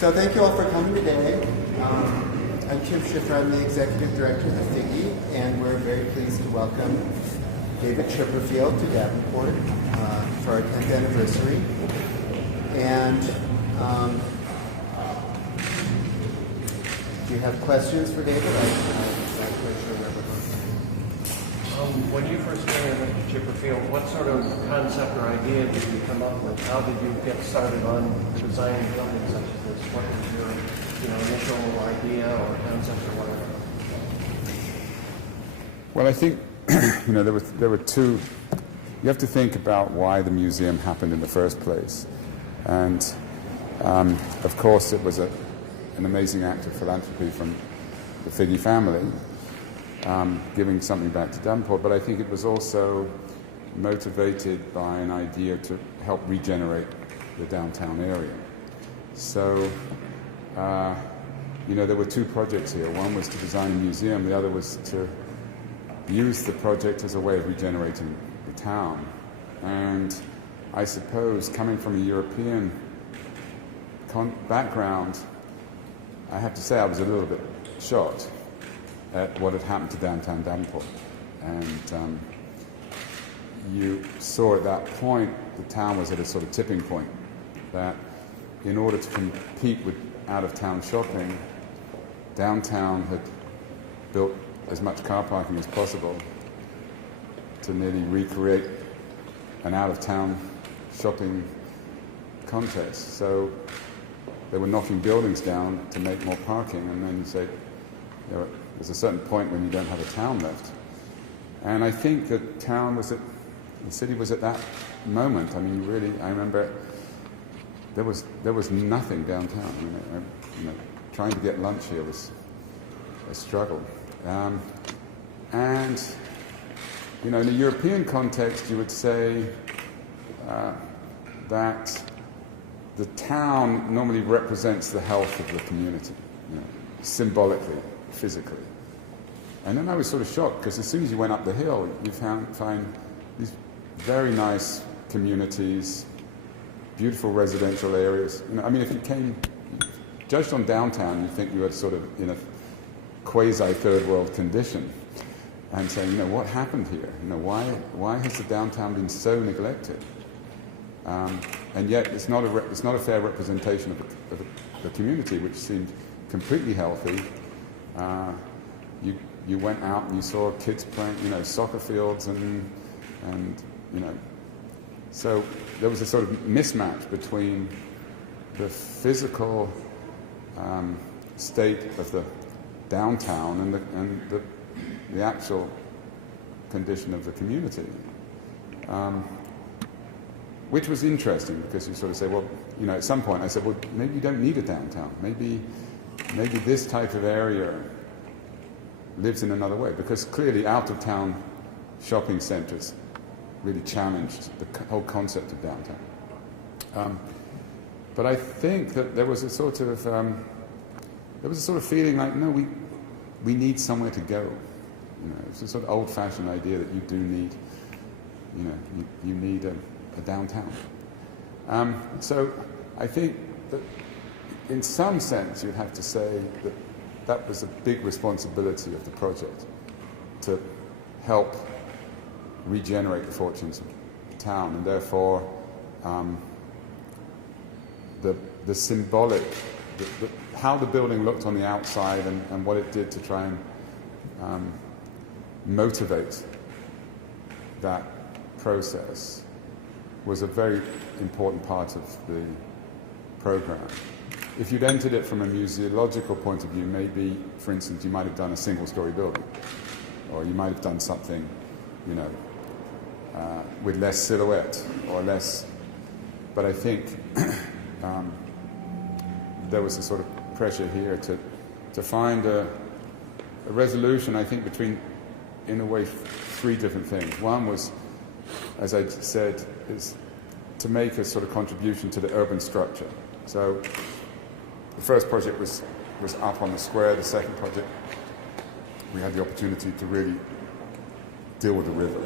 So thank you all for coming today. I'm Tim Schiffer, I'm the Executive Director of the Figge, and we're very pleased to welcome David Chipperfield to Davenport for our 10th anniversary. And do you have questions for David? I'm not quite sure where we're going. When you first came into Chipperfield, what sort of concept or idea did you come up with? How did you get started on designing buildings such as this? What was your initial idea or concept or whatever? Well, I think there were two. You have to think about why the museum happened in the first place, and of course it was an amazing act of philanthropy from the Figge family, giving something back to Davenport. But I think it was also motivated by an idea to help regenerate the downtown area. So, there were two projects here. One was to design a museum. The other was to use the project as a way of regenerating the town. And I suppose, coming from a European background, I have to say I was a little bit shocked at what had happened to downtown Davenport. And you saw at that point the town was at a sort of tipping point, that in order to compete with out-of-town shopping, downtown had built as much car parking as possible to nearly recreate an out-of-town shopping context. So they were knocking buildings down to make more parking, and then you say, there's a certain point when you don't have a town left. And I think the city was at that moment. I mean, really, I remember there was nothing downtown. Trying to get lunch here was a struggle. And in a European context, you would say that the town normally represents the health of the community, symbolically, physically. And then I was sort of shocked, because as soon as you went up the hill, you find these very nice communities, beautiful residential areas. If you judged on downtown, you'd think you were sort of in a quasi-third world condition, and saying, what happened here? Why has the downtown been so neglected? And yet it's not a fair representation of the community, which seemed completely healthy. You went out and you saw kids playing, soccer fields and so there was a sort of mismatch between the physical state of the downtown and the actual condition of the community, which was interesting, because you sort of say, well, at some point I said, well, maybe you don't need a downtown. Maybe this type of area lives in another way, because clearly out-of-town shopping centres really challenged the whole concept of downtown. But I think that there was a sort of feeling like, no, we need somewhere to go. It's a sort of old-fashioned idea that you do need, you need a downtown. So I think that in some sense you'd have to say that was a big responsibility of the project, to help regenerate the fortunes of the town, and therefore the symbolic, how the building looked on the outside and what it did to try and motivate that process was a very important part of the program. If you'd entered it from a museological point of view, maybe, for instance, you might have done a single-story building, or you might have done something, with less silhouette or less. But I think there was a sort of pressure here to find a resolution, I think, between, in a way, three different things. One was, as I said, is to make a sort of contribution to the urban structure. So the first project was up on the square. The second project, we had the opportunity to really deal with the river.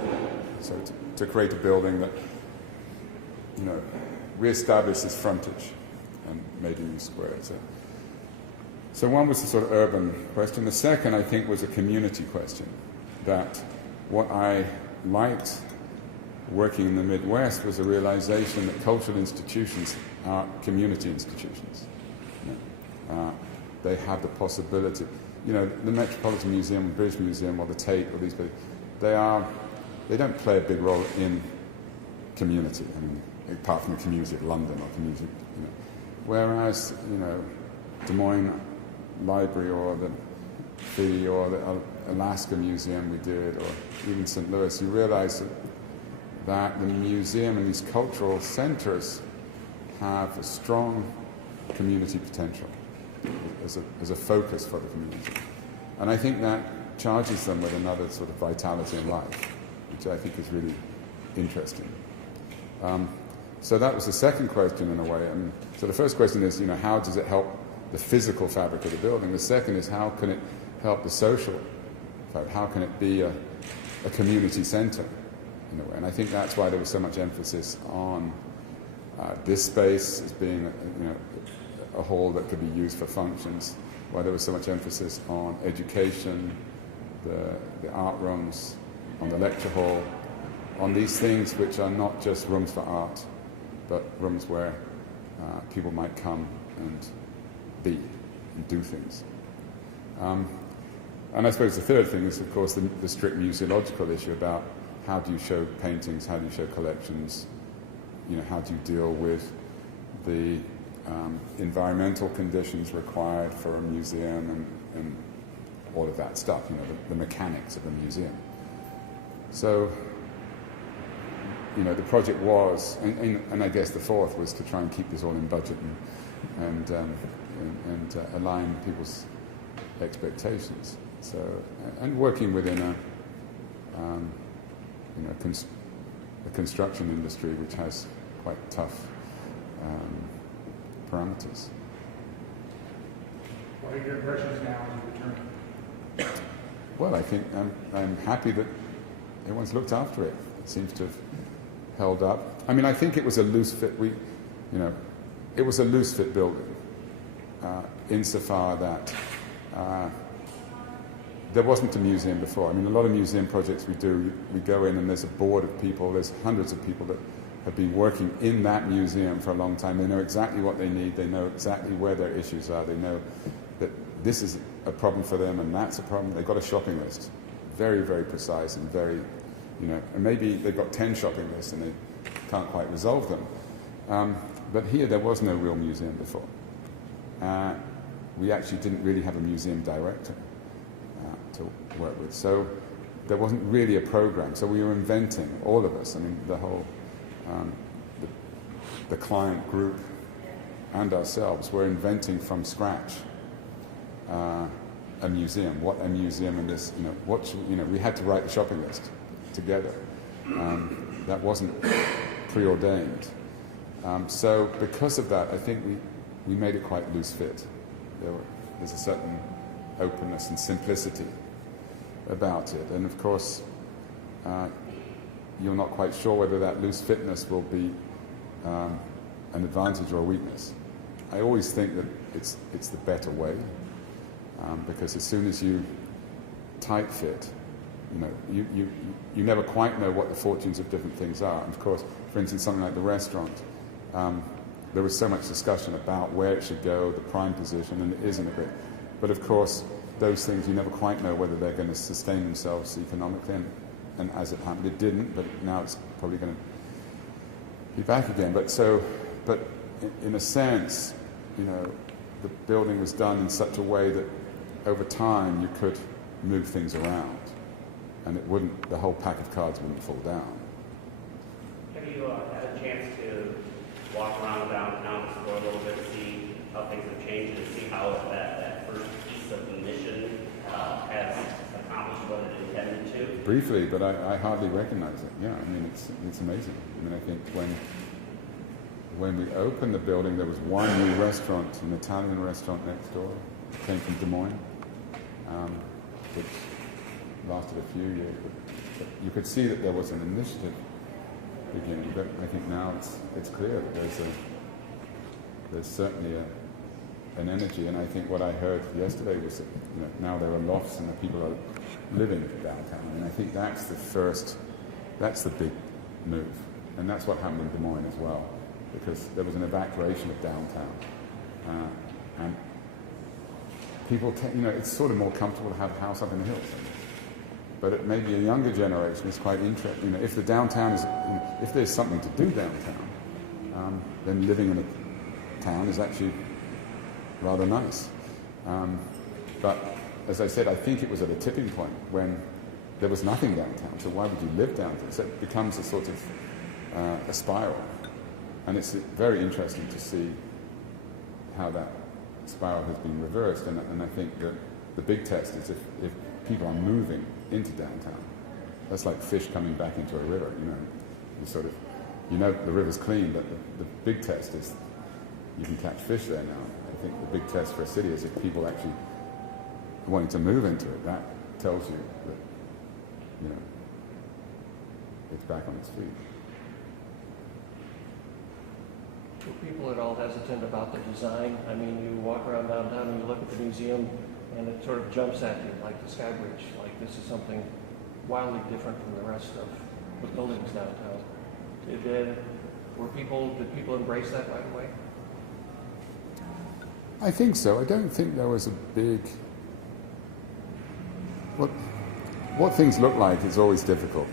So to create a building that, reestablishes frontage and made a new square. So one was the sort of urban question. The second, I think, was a community question. That what I liked working in the Midwest was a realization that cultural institutions are community institutions. They have the possibility. The Metropolitan Museum, the British Museum, or the Tate, or these places, they don't play a big role in community. I mean, apart from the community of London or community, Whereas, Des Moines Library or the Figge or the Alaska Museum we did, or even St. Louis, you realize that the museum and these cultural centers have a strong community potential as a focus for the community. And I think that charges them with another sort of vitality in life, which I think is really interesting. So that was the second question in a way. And so the first question is, how does it help the physical fabric of the building? The second is, how can it help the social fabric? How can it be a community center in a way? And I think that's why there was so much emphasis on this space as being a hall that could be used for functions, why there was so much emphasis on education, the art rooms, on the lecture hall, on these things which are not just rooms for art, but rooms where people might come and be and do things. And I suppose the third thing is, of course, the strict museological issue about how do you show paintings, how do you show collections, how do you deal with the environmental conditions required for a museum and all of that stuff, the mechanics of a museum. So, the project was, and I guess the fourth was to try and keep this all in budget and align people's expectations. So, and working within a construction industry which has quite tough parameters. What are your impressions now as you return? Well, I think I'm happy that everyone's looked after it. It seems to have held up. I mean, I think it was a loose fit. It was a loose fit building, insofar that there wasn't a museum before. I mean, a lot of museum projects we do, we go in and there's a board of people, there's hundreds of people that have been working in that museum for a long time. They know exactly what they need, they know exactly where their issues are, they know that this is a problem for them and that's a problem. They've got a shopping list, very, very precise and very, and maybe they've got 10 shopping lists and they can't quite resolve them. But here there was no real museum before. We actually didn't really have a museum director to work with. So there wasn't really a program. So we were inventing, all of us, I mean, the whole, the client group and ourselves were inventing from scratch a museum, what a museum in this, we had to write the shopping list together. That wasn't preordained. So because of that, I think we made it quite loose fit. There's a certain openness and simplicity about it. And of course, you're not quite sure whether that loose fitness will be an advantage or a weakness. I always think that it's the better way, because as soon as you tight fit, you never quite know what the fortunes of different things are. And of course, for instance, something like the restaurant, there was so much discussion about where it should go, the prime position, and it isn't a bit. But of course, those things, you never quite know whether they're going to sustain themselves economically. And as it happened, it didn't, but now it's probably going to be back again. But in a sense, the building was done in such a way that over time you could move things around, and the whole pack of cards wouldn't fall down. Have you had a chance to walk around downtown, explore a little bit, see how things have changed, and see how that first piece of the mission has accomplished what it intended to? Briefly, but I hardly recognize it. Yeah, I mean, it's amazing. I mean, I think when we opened the building, there was one new restaurant, an Italian restaurant next door. It came from Des Moines, which lasted a few years. But you could see that there was an initiative beginning, but I think now it's clear that there's certainly an energy, and I think what I heard yesterday was that now there are lofts and that people are living downtown, and I think that's the big move, and that's what happened in Des Moines as well, because there was an evacuation of downtown, and people, it's sort of more comfortable to have a house up in the hills. But maybe a younger generation is quite interested. If the downtown is, if there's something to do downtown, then living in a town is actually rather nice. But as I said, I think it was at a tipping point when there was nothing downtown. So why would you live downtown? So it becomes a sort of a spiral, and it's very interesting to see how that spiral has been reversed. And I think that the big test is if people are moving into downtown. That's like fish coming back into a river, the river's clean, but the big test is you can catch fish there now. I think the big test for a city is if people actually wanting to move into it. That tells you that, it's back on its feet. Are people at all hesitant about the design? I mean, you walk around downtown and you look at the museum, and it sort of jumps at you, like the Sky Bridge, like this is something wildly different from the rest of the buildings downtown. Did people embrace that right away? I think so. I don't think there was a big... What things look like is always difficult,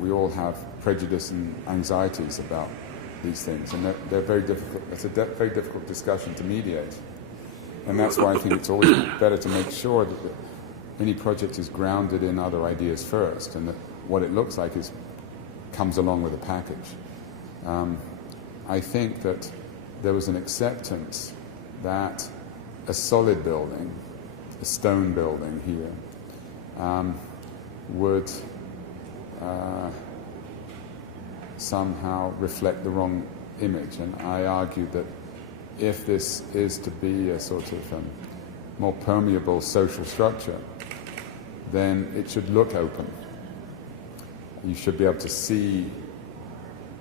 we all have prejudice and anxieties about these things, and they're very difficult. It's a very difficult discussion to mediate, and that's why I think it's always better to make sure that any project is grounded in other ideas first, and that what it looks like comes along with a package. I think that there was an acceptance that a solid building, a stone building here, would somehow reflect the wrong image. And I argued that if this is to be a sort of more permeable social structure, then it should look open. You should be able to see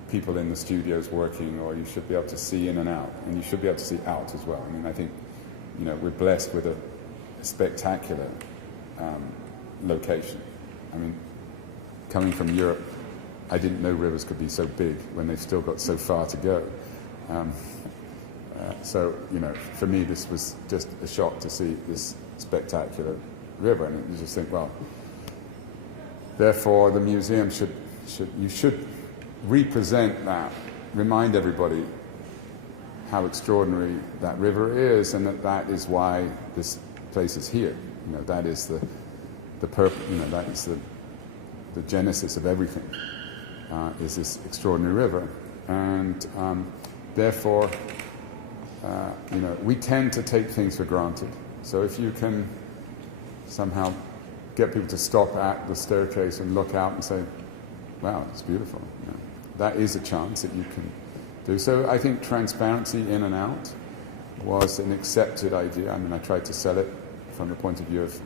people in the studios working, or you should be able to see in and out, and you should be able to see out as well. I think, we're blessed with a spectacular location. Coming from Europe, I didn't know rivers could be so big when they've still got so far to go. So, for me, this was just a shock to see this spectacular river, and you just think, well, therefore the museum should represent that, remind everybody how extraordinary that river is, and that is why this place is here. That is the purpose. That is the genesis of everything. Is this extraordinary river, and therefore, we tend to take things for granted. So if you can somehow get people to stop at the staircase and look out and say, "Wow, it's beautiful," that is a chance that you can do. So I think transparency in and out was an accepted idea. I tried to sell it from the point of view of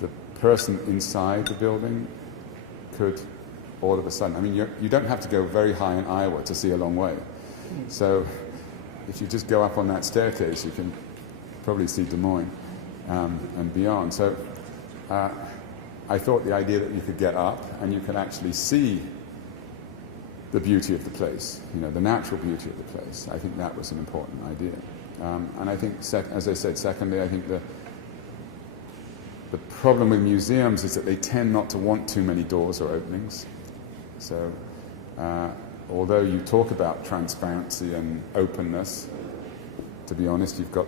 the person inside the building could all of a sudden, you don't have to go very high in Iowa to see a long way. So if you just go up on that staircase, you can probably see Des Moines and beyond. So I thought the idea that you could get up and you could actually see the beauty of the place, the natural beauty of the place, I think that was an important idea. And I think, as I said, secondly, I think the problem with museums is that they tend not to want too many doors or openings. So although you talk about transparency and openness, to be honest, you've got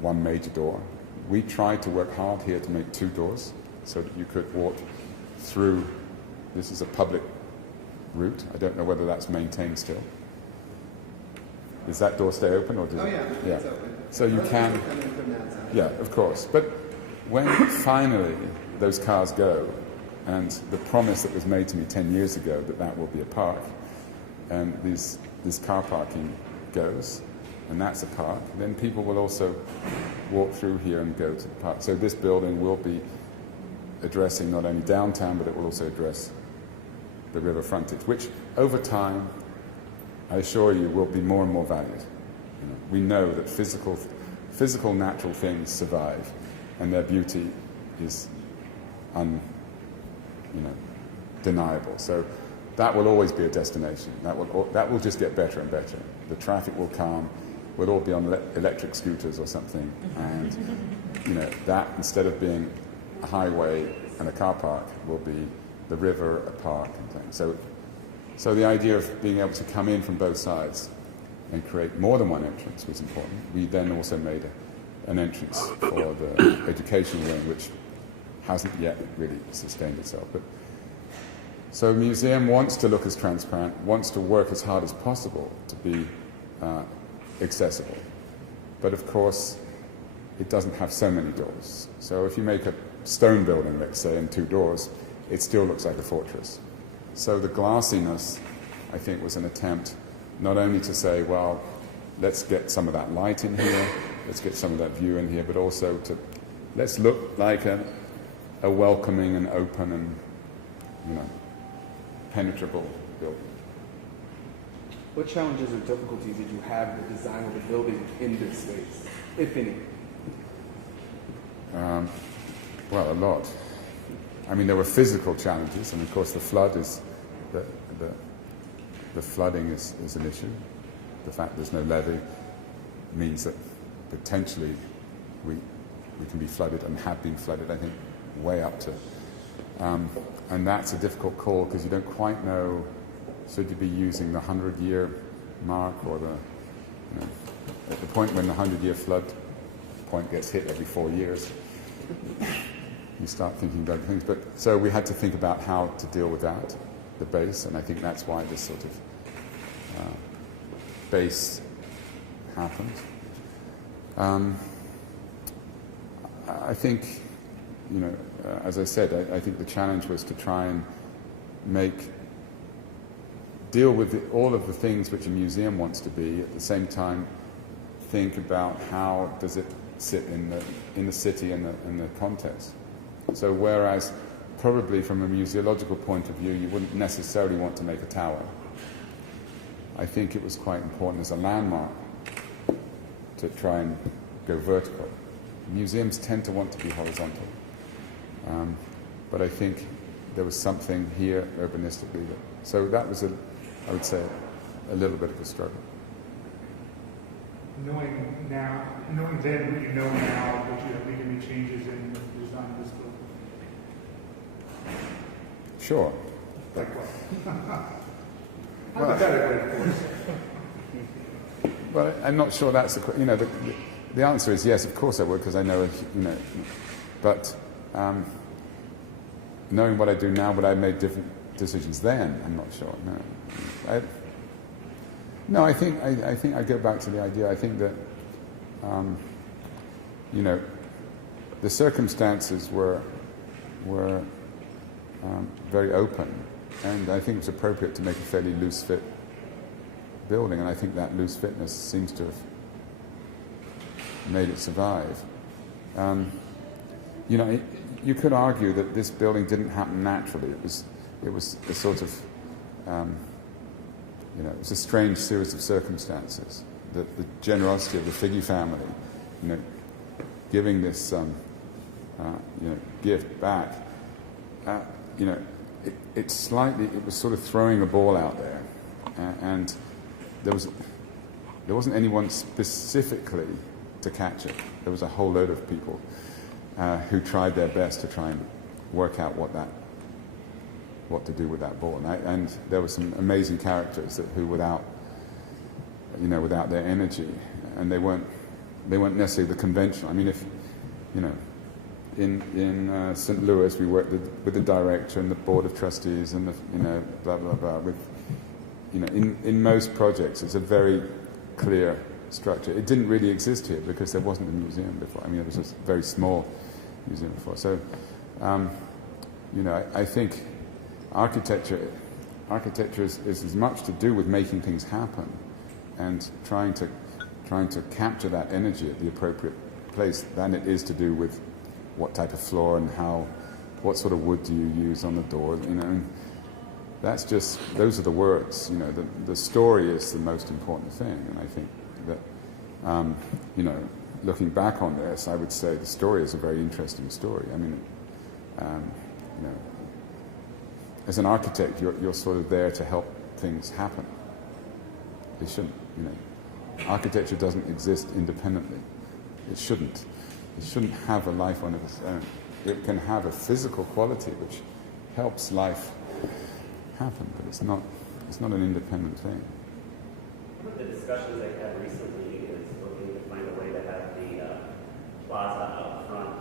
one major door. We tried to work hard here to make 2 doors so that you could walk through. This is a public route. I don't know whether that's maintained still. Does that door stay open, or does it? Yeah. It's open. So you can. Yeah, of course. But when finally those cars go, and the promise that was made to me 10 years ago that will be a park, and this car parking goes, and that's a park, then people will also walk through here and go to the park. So this building will be addressing not only downtown, but it will also address the river frontage, which over time, I assure you, will be more and more valued. We know that physical natural things survive, and their beauty is undeniable. So that will always be a destination. That will just get better and better. The traffic will calm. We'll all be on electric scooters or something, and that, instead of being a highway and a car park, will be the river, a park, and things. So the idea of being able to come in from both sides and create more than one entrance was important. We then also made an entrance for the education wing, which hasn't yet really sustained itself. So the museum wants to look as transparent, wants to work as hard as possible to be accessible. But of course, it doesn't have so many doors. So if you make a stone building, let's say, and 2 doors, it still looks like a fortress. So the glassiness, I think, was an attempt not only to say, well, let's get some of that light in here, let's get some of that view in here, but also to let's look like a welcoming and open and penetrable building. What challenges or difficulties did you have with the design of the building in this space, if any? Well, a lot. I mean, there were physical challenges, and of course the flood is the flooding is an issue. The fact there's no levee means that potentially we can be flooded and have been flooded, I think, way up to. And that's a difficult call because you don't quite know, should you be using the 100-year mark or at the point when the 100-year flood point gets hit every 4 years, you start thinking about things. But so we had to think about how to deal with that, the base, and I think that's why this sort of base happened. I think, as I said, I think the challenge was to try and deal with all of the things which a museum wants to be, at the same time think about how does it sit in the city and the context. So whereas probably from a museological point of view you wouldn't necessarily want to make a tower, I think it was quite important as a landmark to try and go vertical. Museums tend to want to be horizontal. But I think there was something here urbanistically so that was I would say a little bit of a struggle. Knowing then what you know now, would you have made any changes in the design of this building? Sure. Like what? Well, Hypothetically, of course. Well, I'm not sure that's the answer is yes, of course I would, because I know, but knowing what I do now, would I have made different decisions then? I'm not sure. No. I think I go back to the idea. I think that the circumstances were very open, and I think it was appropriate to make a fairly loose fit building, and I think that loose fitness seems to have made it survive. You could argue that this building didn't happen naturally. It was a sort of it was a strange series of circumstances. The generosity of the Figge family, giving this gift back. It was sort of throwing a ball out there, and there wasn't anyone specifically to catch it. There was a whole load of people who tried their best to try and work out what to do with that ball. And there were some amazing characters who, without their energy, and they weren't necessarily the conventional. I mean, if in St. Louis, we worked with the director and the board of trustees and blah blah blah. In most projects, it's a very clear structure. It didn't really exist here because there wasn't a museum before. I mean, it was a very small museum before. So, I think architecture is as much to do with making things happen and trying to capture that energy at the appropriate place than it is to do with what type of floor and what sort of wood do you use on the door. those are the words. You know, the story is the most important thing, and I think that, you know, looking back on this, I would say the story is a very interesting story. I mean, you know, as an architect, you're sort of there to help things happen. It shouldn't, you know. Architecture doesn't exist independently. It shouldn't. It shouldn't have a life on its own. It can have a physical quality which helps life happen, but it's not an independent thing. One of the discussions I had recently is looking to find a way to have the plaza out front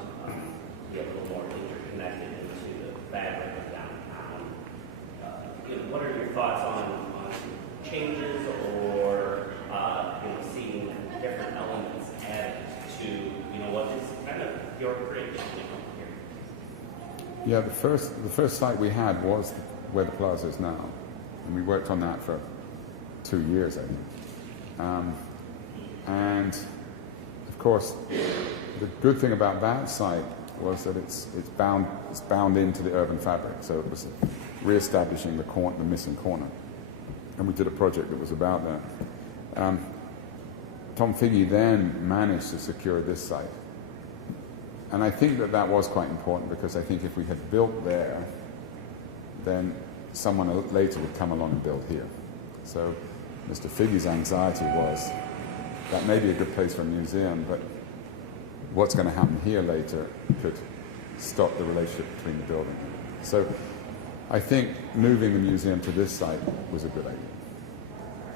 be a little more interconnected into the fabric of downtown. You know, what are your thoughts on changes or you know, seeing different elements added to, you know, what is kind of your creation here? Yeah, the first site we had was where the plaza is now, and we worked on that for 2 years, I think. And of course, the good thing about that site was that it's bound into the urban fabric. So it was re-establishing the missing corner, and we did a project that was about that. Tom Figge then managed to secure this site. And I think that was quite important, because I think if we had built there, then someone later would come along and build here. So Mr. Figge's anxiety was that may be a good place for a museum, but what's going to happen here later could stop the relationship between the building. So I think moving the museum to this site was a good idea.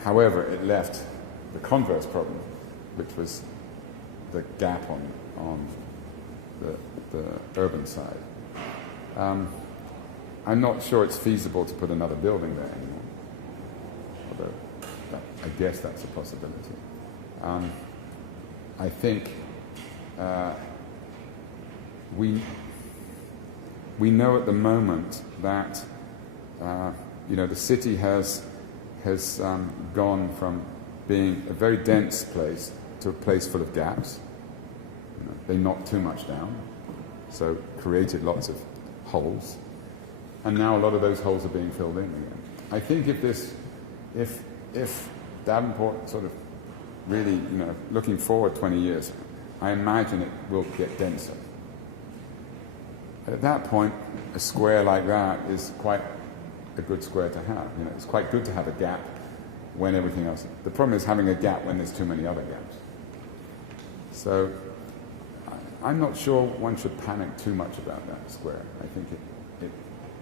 However, it left the converse problem, which was the gap on the urban side. I'm not sure it's feasible to put another building there anymore, although I guess that's a possibility. I think we know at the moment that you know, the city has gone from being a very dense place to a place full of gaps. You know, they knocked too much down, so created lots of holes, and now a lot of those holes are being filled in again. I think if Davenport sort of really, you know, looking forward 20 years, I imagine it will get denser. At that point, a square like that is quite a good square to have. You know, it's quite good to have a gap when everything else. The problem is having a gap when there's too many other gaps. So I'm not sure one should panic too much about that square. I think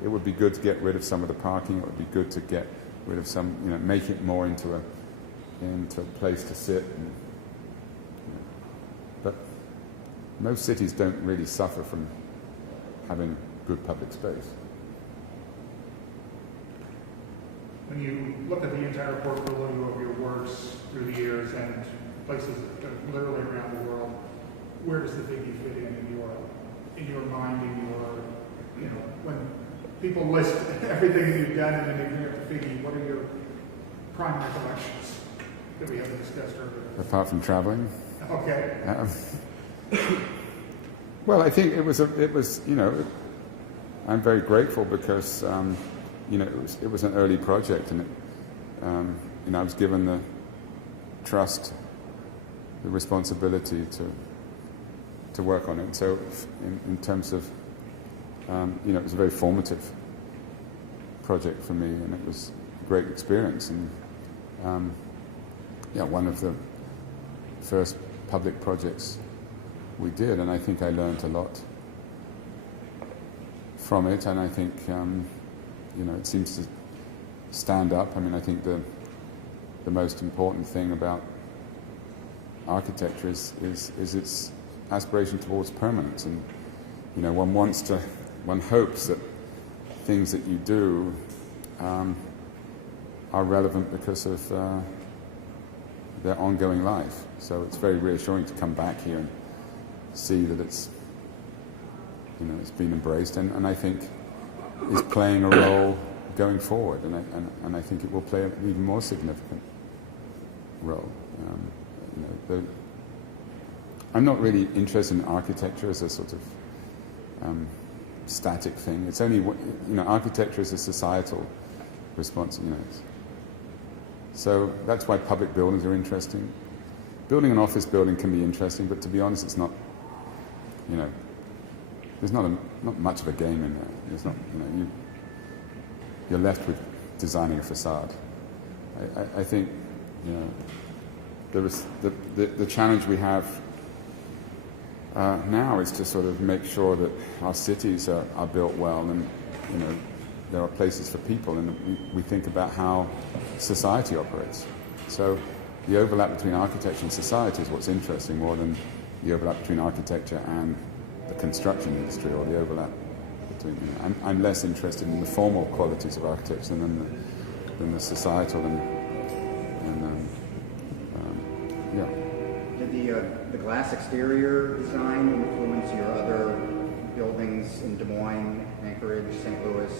it would be good to get rid of some of the parking. It would be good to get rid of some, you know, make it more into a place to sit. And, you know, but most cities don't really suffer from having good public space. When you look at the entire portfolio of your works through the years and places literally around the world, where does the Figge fit in your mind, in your, you know, when people list everything that you've done and then they bring up the Figge, what are your prime recollections that we haven't discussed earlier? Apart from traveling? Okay. Well, I think it was, you know, I'm very grateful because, you know, it was an early project, and you know, I was given the trust, the responsibility to work on it. So, in terms of, you know, it was a very formative project for me, and it was a great experience. And yeah, one of the first public projects we did, and I think I learned a lot from it. And I think, you know, it seems to stand up. I mean, I think the most important thing about architecture is its aspiration towards permanence. And, you know, one hopes that things that you do are relevant because of their ongoing life. So it's very reassuring to come back here and see that it's, you know, it's been embraced, and I think is playing a role going forward, and I think it will play an even more significant role. You know, I'm not really interested in architecture as a sort of static thing. It's only, you know, architecture is a societal response, you know. So that's why public buildings are interesting. Building an office building can be interesting, but to be honest, it's not, you know, there's not much of a game in there. There's not, you know, you're left with designing a facade. I think, you know, there is the challenge we have now is to sort of make sure that our cities are built well, and, you know, there are places for people, and we think about how society operates. So the overlap between architecture and society is what's interesting more than the overlap between architecture and the construction industry, or the overlap between, you know, I'm less interested in the formal qualities of architecture than the societal and yeah. Did the glass exterior design influence your other buildings in Des Moines, Anchorage, St. Louis,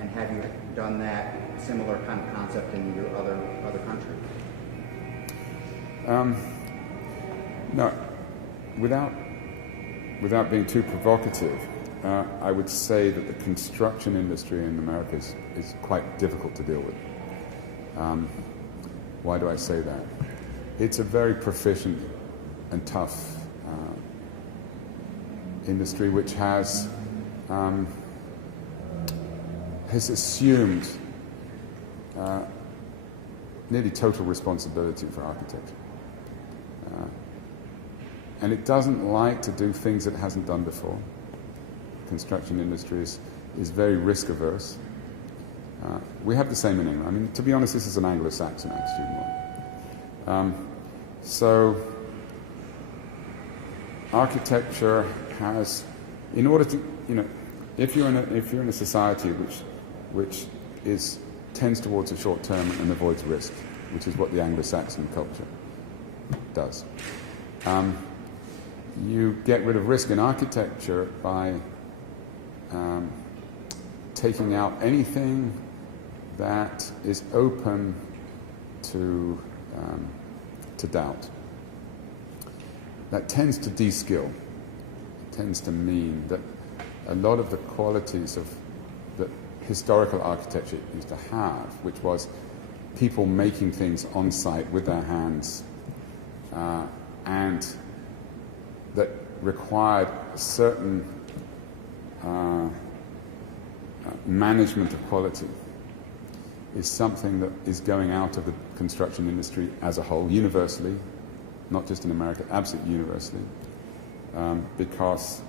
and have you done that similar kind of concept in your other countries? No, without being too provocative, I would say that the construction industry in America is quite difficult to deal with. Why do I say that? It's a very proficient and tough industry which has assumed nearly total responsibility for architecture. And it doesn't like to do things it hasn't done before. The construction industry is very risk averse. We have the same in England. I mean, to be honest, this is an Anglo-Saxon attitude more. So architecture has, in order to, you know, if you're in a society which tends towards a short term and avoids risk, which is what the Anglo-Saxon culture does. You get rid of risk in architecture by taking out anything that is open to doubt. That tends to de-skill. It tends to mean that a lot of the qualities of that historical architecture used to have, which was people making things on site with their hands, and that required a certain management of quality, is something that is going out of the construction industry as a whole, universally, not just in America, absolutely universally, because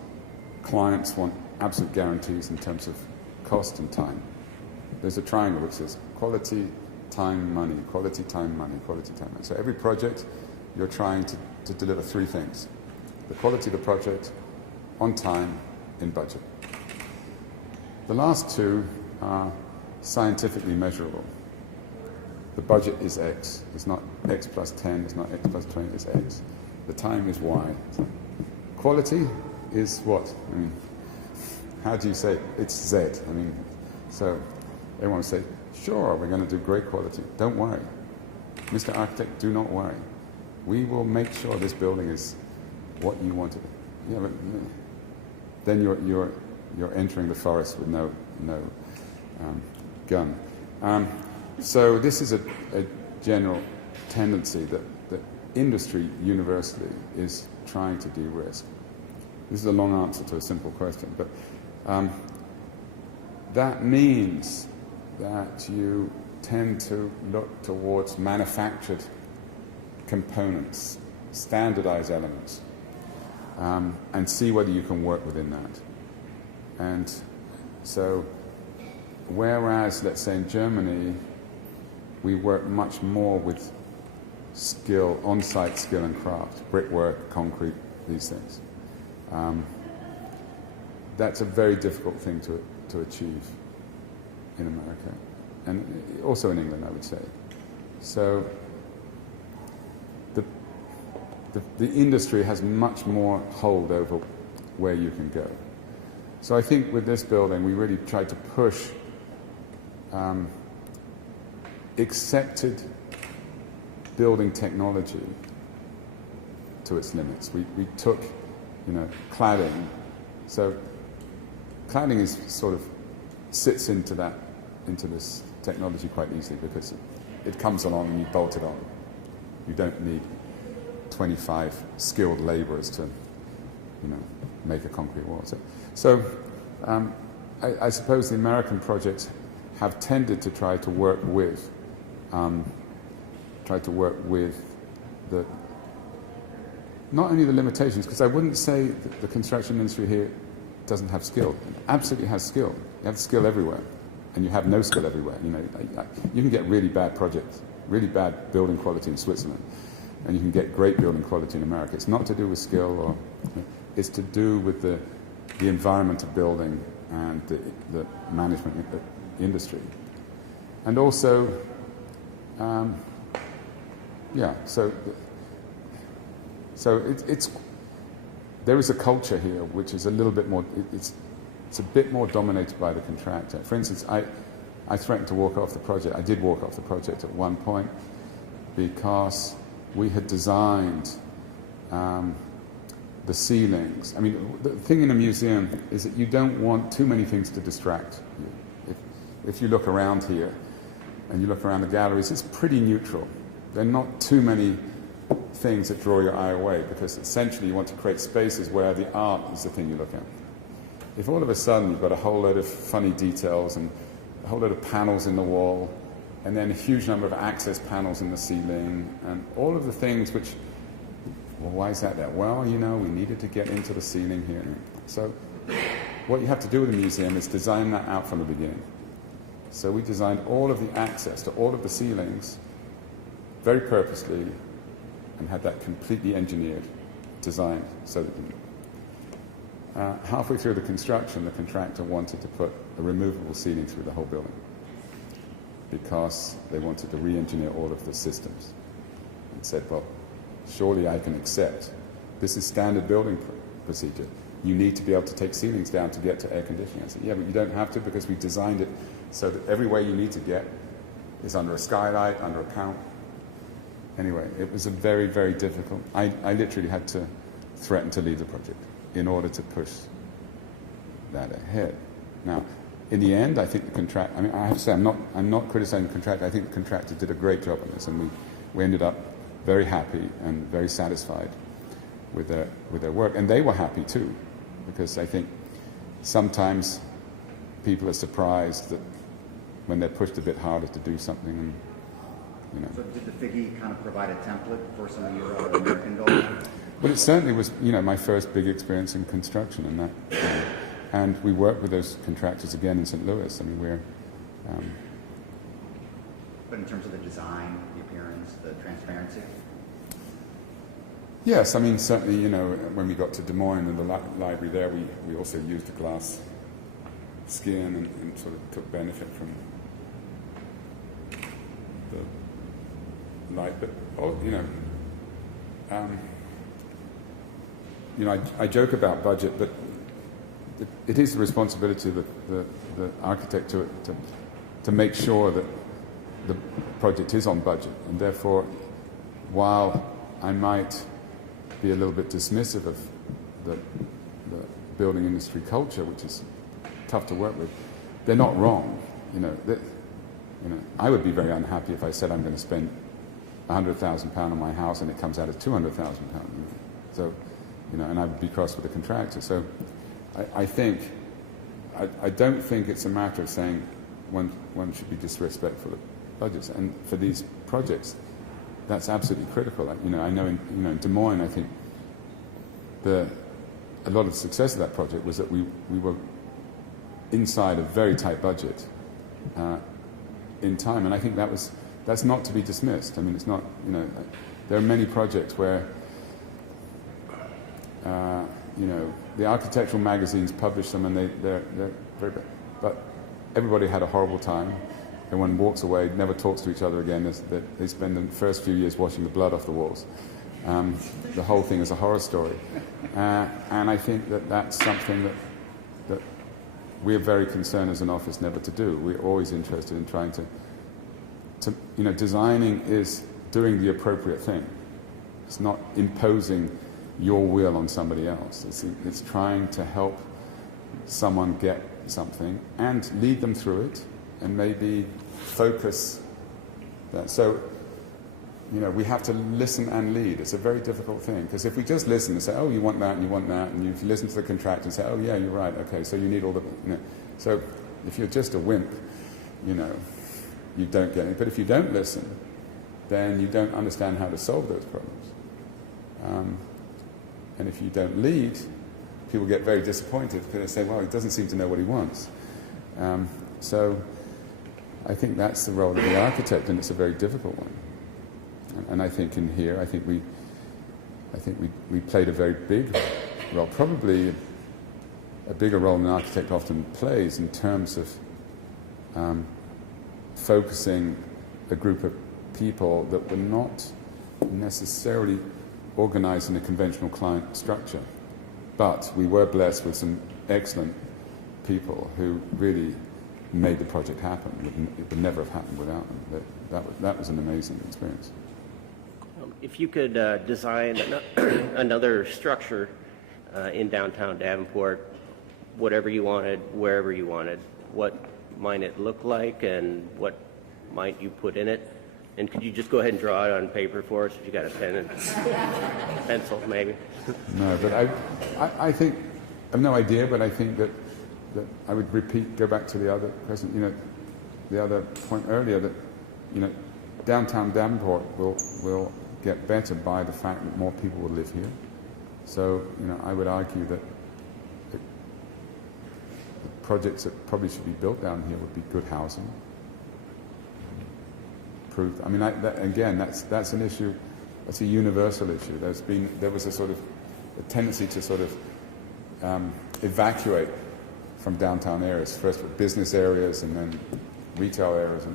clients want absolute guarantees in terms of cost and time. There's a triangle which says quality, time, money, quality, time, money, quality, time, money. So every project, you're trying to deliver three things: the quality of the project, on time, in budget. The last two are scientifically measurable. The budget is X. It's not X plus 10, it's not X plus 20, it's X. The time is Y. Quality is what? I mean, how do you say it? It's Z. I mean, so everyone will say, sure, we're going to do great quality. Don't worry. Mr. Architect, do not worry. We will make sure this building is what you want it. Yeah, but then you're entering the forest with no gun. So this is a general tendency that industry universally is trying to de-risk. This is a long answer to a simple question, but that means that you tend to look towards manufactured components, standardized elements, and see whether you can work within that. And so, whereas, let's say in Germany, we work much more with skill, on-site skill and craft, brickwork, concrete, these things. That's a very difficult thing to achieve in America, and also in England, I would say. So the industry has much more hold over where you can go. So I think with this building, we really tried to push accepted building technology to its limits. We took, cladding. So cladding is sort of sits into this technology quite easily because it comes along and you bolt it on. You don't need 25 skilled laborers to, make a concrete wall. So I suppose the American projects have tended to try to work with the not only the limitations, because I wouldn't say that the construction industry here doesn't have skill. It absolutely has skill. You have skill everywhere, and you have no skill everywhere. You can get really bad projects, really bad building quality in Switzerland, and you can get great building quality in America. It's not to do with skill, or it's to do with the environment of building and the management industry, and also, So there is a culture here which is a little bit more. It's a bit more dominated by the contractor. For instance, I threatened to walk off the project. I did walk off the project at one point because we had designed the ceilings. I mean, the thing in a museum is that you don't want too many things to distract you. If you look around here and you look around the galleries, it's pretty neutral. There are not too many things that draw your eye away, because essentially you want to create spaces where the art is the thing you look at. If all of a sudden you've got a whole load of funny details and a whole load of panels in the wall, and then a huge number of access panels in the ceiling, and all of the things which, well, why is that there? Well, we needed to get into the ceiling here. So what you have to do with a museum is design that out from the beginning. So we designed all of the access to all of the ceilings very purposely, and had that completely engineered, designed, so that halfway through the construction, the contractor wanted to put a removable ceiling through the whole building because they wanted to re-engineer all of the systems, and said, well, surely I can accept. This is standard building procedure. You need to be able to take ceilings down to get to air conditioning. I said, yeah, but you don't have to, because we designed it so that every way you need to get is under a skylight, under a panel. Anyway, it was a very, very difficult. I literally had to threaten to leave the project in order to push that ahead. Now, in the end, I think the contractor. I mean, I have to say, I'm not criticizing the contractor. I think the contractor did a great job on this, and we ended up very happy and very satisfied with their work, and they were happy too, because I think sometimes people are surprised that when they're pushed a bit harder to do something. And, So did the Figge kind of provide a template for some of your other American buildings? Well, it certainly was, my first big experience in construction, and that, and we worked with those contractors again in St. Louis. I mean, we're. But in terms of the design, the appearance, the transparency. Yes, I mean, certainly, when we got to Des Moines and the library there, we also used a glass skin and sort of took benefit from the light, but I joke about budget, but it is the responsibility of the architect to make sure that the project is on budget, and therefore, while I might be a little bit dismissive of the building industry culture, which is tough to work with, they're not wrong. I would be very unhappy if I said I'm going to spend £100,000 on my house and it comes out at £200,000. So, and I would be cross with the contractor. So, I don't think it's a matter of saying one should be disrespectful of budgets. And for these projects, that's absolutely critical. I know in Des Moines, I think a lot of the success of that project was that we were inside a very tight budget in time, and I think that's not to be dismissed. I mean, it's not. There are many projects where the architectural magazines publish them, and they're very bad. But everybody had a horrible time. Everyone walks away, never talks to each other again. They spend the first few years washing the blood off the walls. The whole thing is a horror story, and I think that's something that we're very concerned as an office never to do. We're always interested in trying to designing is doing the appropriate thing. It's not imposing your will on somebody else. It's trying to help someone get something and lead them through it, and maybe focus that. So, we have to listen and lead. It's a very difficult thing, because if we just listen and say, oh, you want that and you want that, and if you listen to the contractor and say, oh, yeah, you're right, okay, so you need all the, So if you're just a wimp, you don't get it. But if you don't listen, then you don't understand how to solve those problems. And if you don't lead, people get very disappointed because they say, well, he doesn't seem to know what he wants. So I think that's the role of the architect, and it's a very difficult one. And I think in here, I think we played a very big role, probably a bigger role than an architect often plays in terms of focusing a group of people that were not necessarily organized in a conventional client structure. But we were blessed with some excellent people who really made the project happen. It would never have happened without them. That was an amazing experience. If you could design another structure in downtown Davenport, whatever you wanted, wherever you wanted, what might it look like and what might you put in it? And could you just go ahead and draw it on paper for us if you got a pen and pencil, maybe? No, but I think, I have no idea, but I think that I would go back to the other question, the other point earlier, that, downtown Davenport will get better by the fact that more people will live here. So, I would argue that the projects that probably should be built down here would be good housing. That's an issue. That's a universal issue. There was a sort of a tendency to sort of evacuate from downtown areas, first for business areas and then retail areas.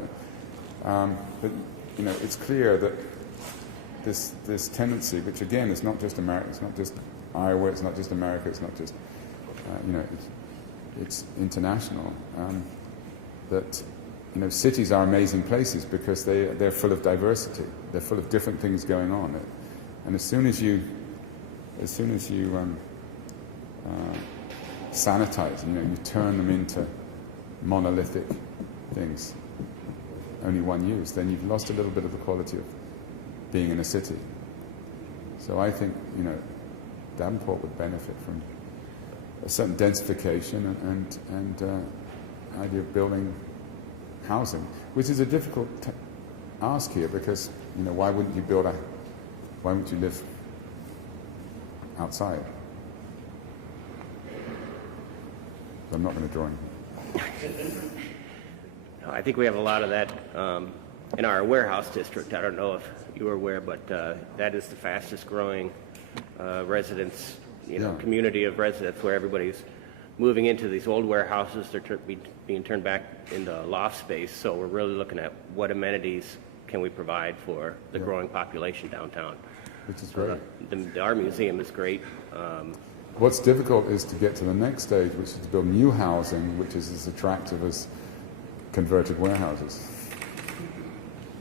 But it's clear that this tendency, which again is not just America, it's not just Iowa, it's not just America, it's not just it's international. That cities are amazing places because they're full of diversity. They're full of different things going on, and as soon as you sanitize, you turn them into monolithic things, only one use, then you've lost a little bit of the quality of being in a city. So I think Davenport would benefit from a certain densification and idea of building housing, which is a difficult ask here because why wouldn't you live outside? I'm not going to draw anything. I think we have a lot of that in our warehouse district. I don't know if you were aware, but that is the fastest growing residence, community of residents where everybody's moving into these old warehouses. They're being turned back into loft space. So we're really looking at what amenities can we provide for the growing population downtown. Which is great. Our museum is great. What's difficult is to get to the next stage, which is to build new housing, which is as attractive as converted warehouses.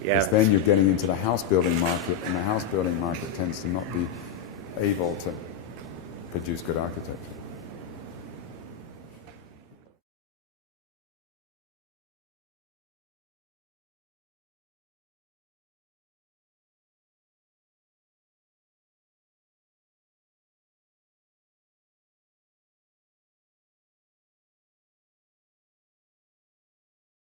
Yeah. Because then you're getting into the house building market, and the house building market tends to not be able to produce good architecture.